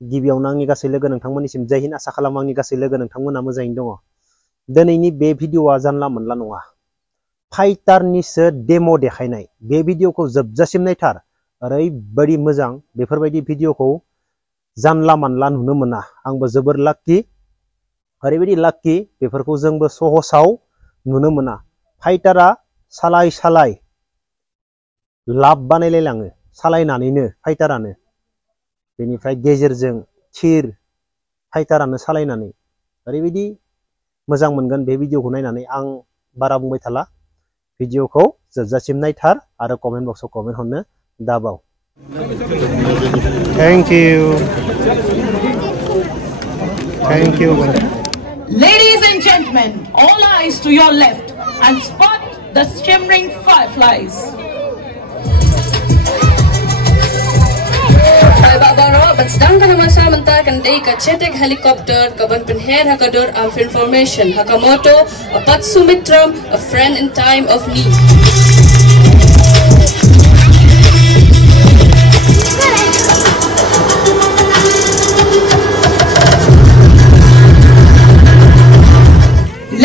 गिबियावनो आंनि गासै लोगो नोंथांमोननिसिम जय हिन्द आसा खालामो आंनि गासै लोगो नोंथांमोना मोजाङैनो दङ। दिनैनि बे भिडिअआ जानला मोनला नङा, फाइटारनिसो डेम' देखायनाय। बे भिडिअखौ जोबजासिम नायथार, ओरैबायदि मोजां। बेफोरबायदि भिडिअखौ जानला मानला नुनो मोना। आंबो जोबोर लाक्कि, ओरैबायदि लाक्कि बेफोरखौ जोंबो सहसाव नुनो मोना। फाइटारा सालाय लाब बानायलायलाङो, सालायनानैनो फाइटारानो, बेनिफ्राय गेजेरजों थिर फाइटारानो सालायनानै। ओरैबायदि मोजां मोनगोन बे भिडिअखौ नायनानै। आं बारा बुंबाय थाला, भिडिअखौ जोबजासिम नायथार आरो कमेन्ट बक्सआव कमेन्ट हरनो दाबाव। Thank you. Ladies and gentlemen, all eyes to your left and spot the shimmering fireflies. But sedang ka naman samanta kan day ka chetek helicopter kaban penher hakadur for information hakamoto a patsumitram a friend in time of need.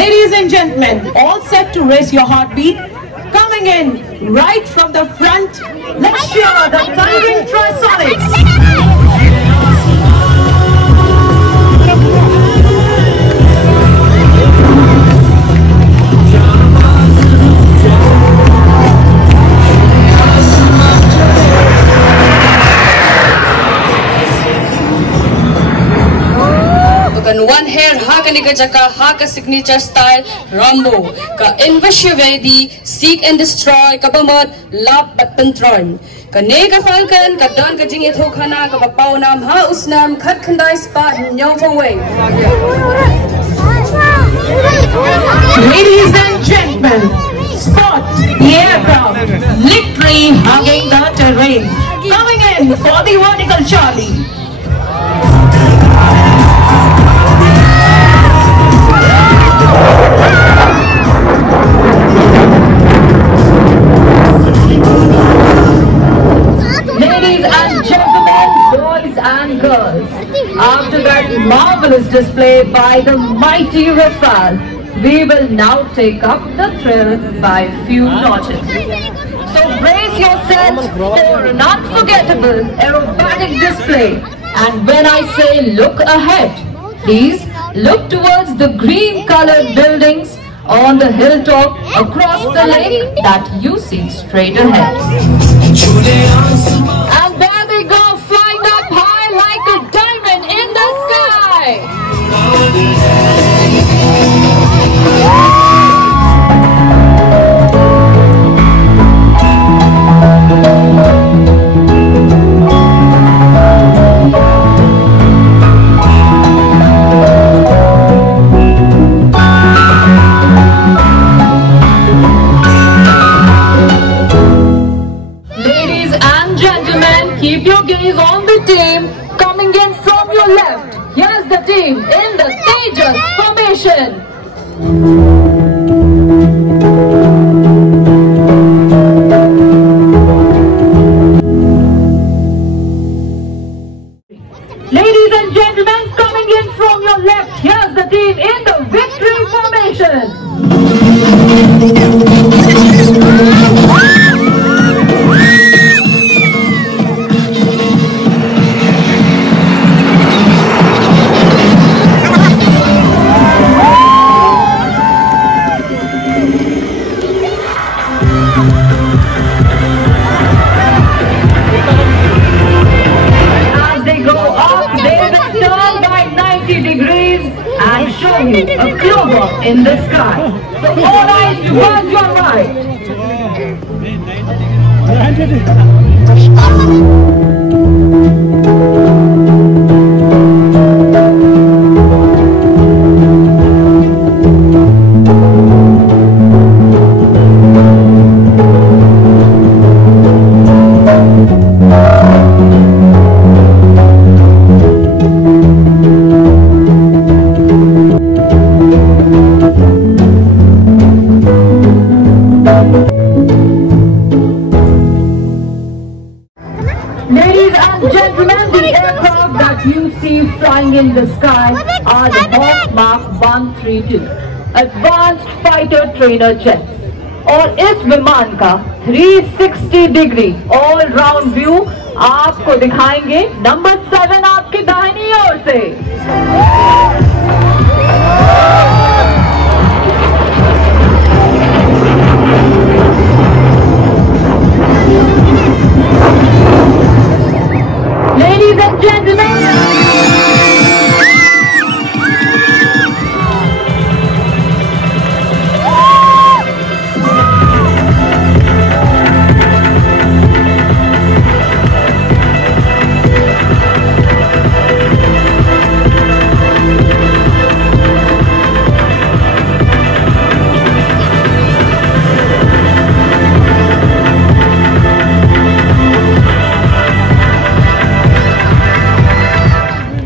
Ladies and gentlemen, all set to raise your heartbeat. Coming in right from the front, let's hear the thundering trisonics. One hair Hakaniga Jaka Haka signature style Rambo Ka Invashivedi Seek and Destroy Kabamot Lap Batpantron Ka Nega Falcon Ka Don Ka Jingit Hokana Ka Papaunam Ha Usnam Kat Kandai Spot Nyova Way. Ladies and gentlemen, spot the aircraft literally hugging the terrain. Coming in for the vertical Charlie. Ladies and gentlemen, boys and girls, after that marvelous display by the mighty Rafale, we will now take up the thrill by a few notches. So brace yourselves for an unforgettable aerobatic display. And when I say look ahead, please look towards the green colored buildings on the hilltop across the lake that you see straight ahead. And there they go, flying up high like a diamond in the sky. Keep your gaze on the team coming in from your left. Here's the team in the Tejas formation. Ladies and gentlemen, coming in from your left, here's the team in the victory formation. A clover in the sky. So all eyes towards your right. Ladies and gentlemen, the that you see flying in the sky are the Hawk Mark 132 Advanced Fighter Trainer Jets. और इस विमान का 360 degree all round view आपको दिखाएंगे number 7 आपकी दाहिनी ओर से।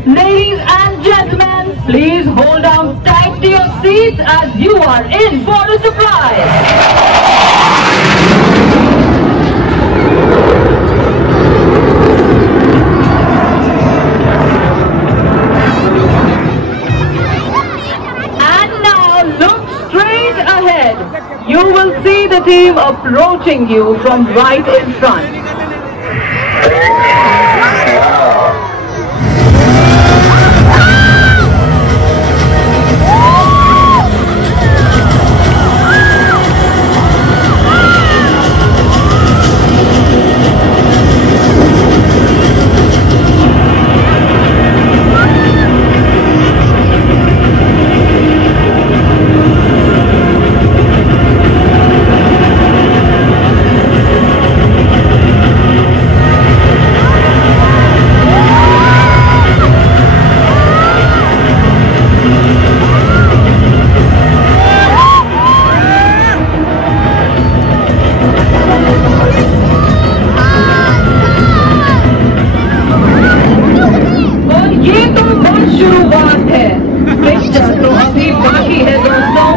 Ladies and gentlemen, please hold on tight to your seats as you are in for a surprise. And now look straight ahead. You will see the team approaching you from right in front. शुरुआत है, picture तो अभी बाकी है दोस्तों।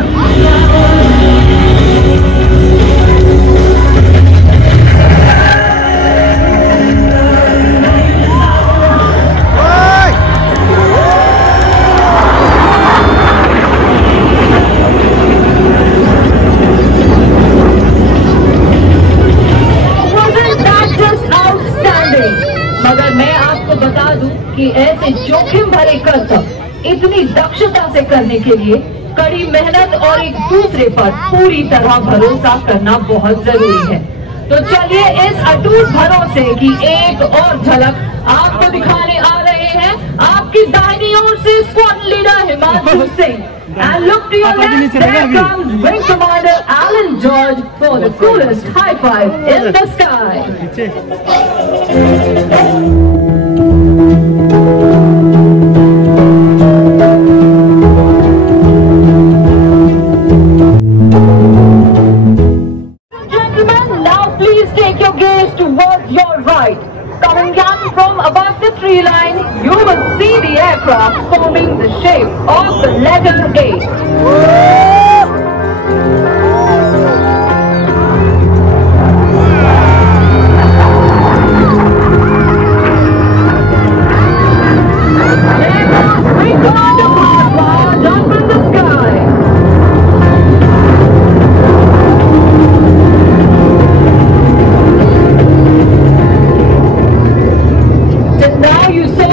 मगर मैं आपको बता दूं कि ऐसे जोखिम भरे कर्तव्य इतनी दक्षता से करने के लिए कड़ी मेहनत और एक दूसरे पर पूरी तरह भरोसा करना बहुत जरूरी है। तो चलिए इस अटूट भरोसे की एक और झलक आपको दिखाने आ रहे हैं आपकी दाहिनी ओर से squad leader Himanshu Singh. And look to your left, there comes Wing Commander Alan George for the coolest high five in the sky. Gentlemen, now please take your gaze towards your right. Coming down from above the tree line, you will see the aircraft forming the shape of the letter A.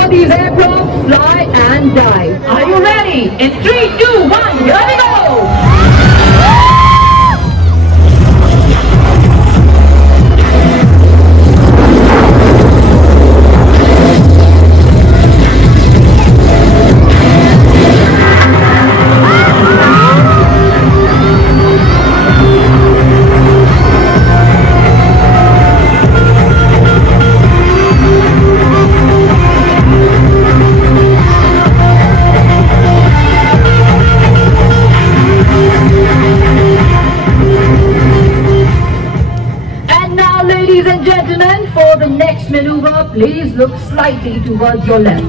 These aircraft fly and die. Are you ready? In 3, 2, 1, here we go! Ladies and gentlemen, for the next maneuver, please look slightly towards your left.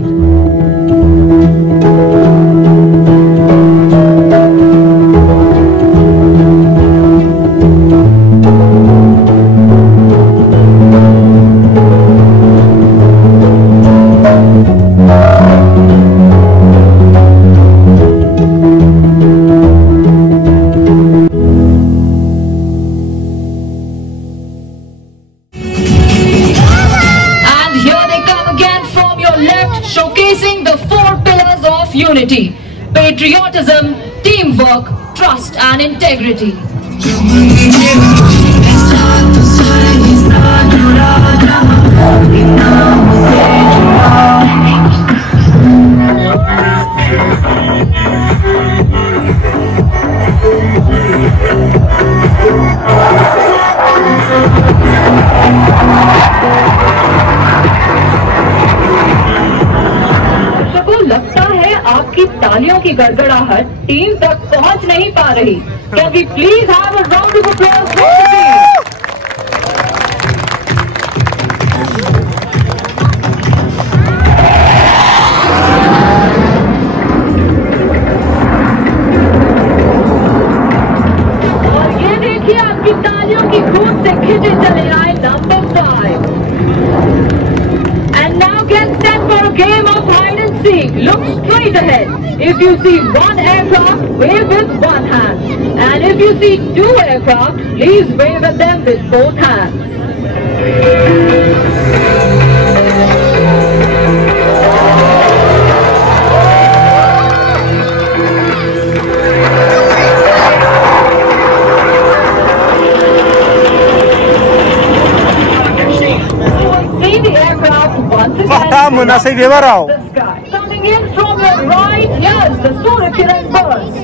Showcasing the 4 pillars of unity: patriotism, teamwork, trust and integrity. लगता है आपकी तालियों की गड़गड़ाहट team तक पहुंच नहीं पा रही। Can we please have a round of applause for the team? और ये देखिए आपकी तालियों की गूंज से खिंचे चले आए number 5। And now get set for a game of hide and seek. Look straight ahead. If you see one aircraft, wave with one hand. And if you see 2 aircraft, please wave at them with both hands. See the aircraft once again. The sky. Coming in from your right, yes, the Suryakiran burst.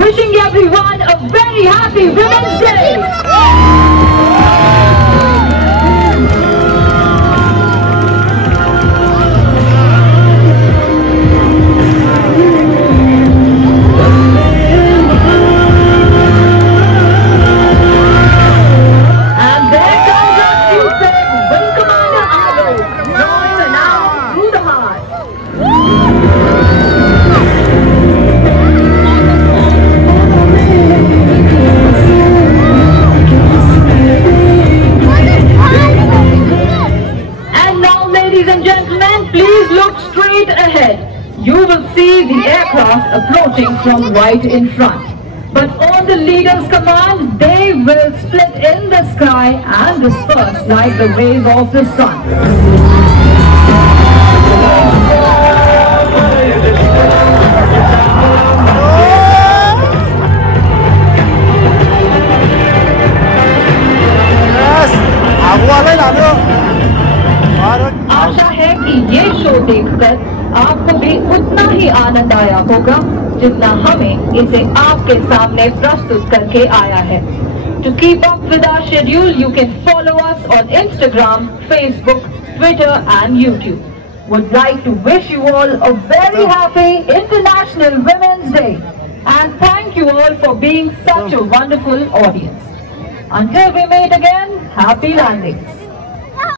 Wishing everyone a very happy Women's Day! And there comes our future Wing Commander Ado, drawing an arrow through the heart. Ladies and gentlemen, please look straight ahead. You will see the aircraft approaching from right in front. But on the leader's command, they will split in the sky and disperse like the rays of the sun. आशा है कि ये show देखकर आपको भी उतना ही आनंद आया होगा जितना हमें इसे आपके सामने प्रस्तुत करके आया है। To keep up with our schedule, you can follow us on Instagram, Facebook, Twitter and YouTube. Would like to wish you all a very happy International Women's Day and thank you all for being such a wonderful audience. Until we meet again, happy landings.